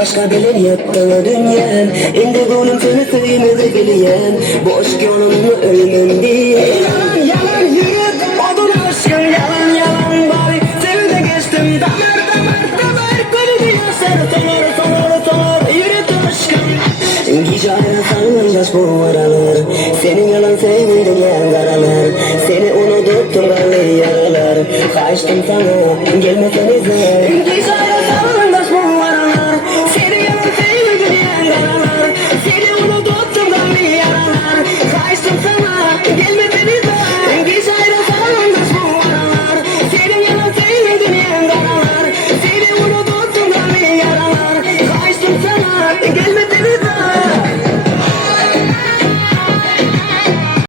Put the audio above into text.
başka bilir yattığını dünyen. İndi gülüm seni sevmedi biliyen. Bu aşk yolunu ölmem diye. Yalan yalan yürüp odun aşkın yalan yalan bari. Seni de geçtim damar damar damar. Gülü diyor sen sonar yürüp aşkım. Gece ayrı yaş bu aralar. Senin yalan sevmediğin karalar. Seni unuttum karlı yaralar. Kaçtım sana gelmesenize. Gece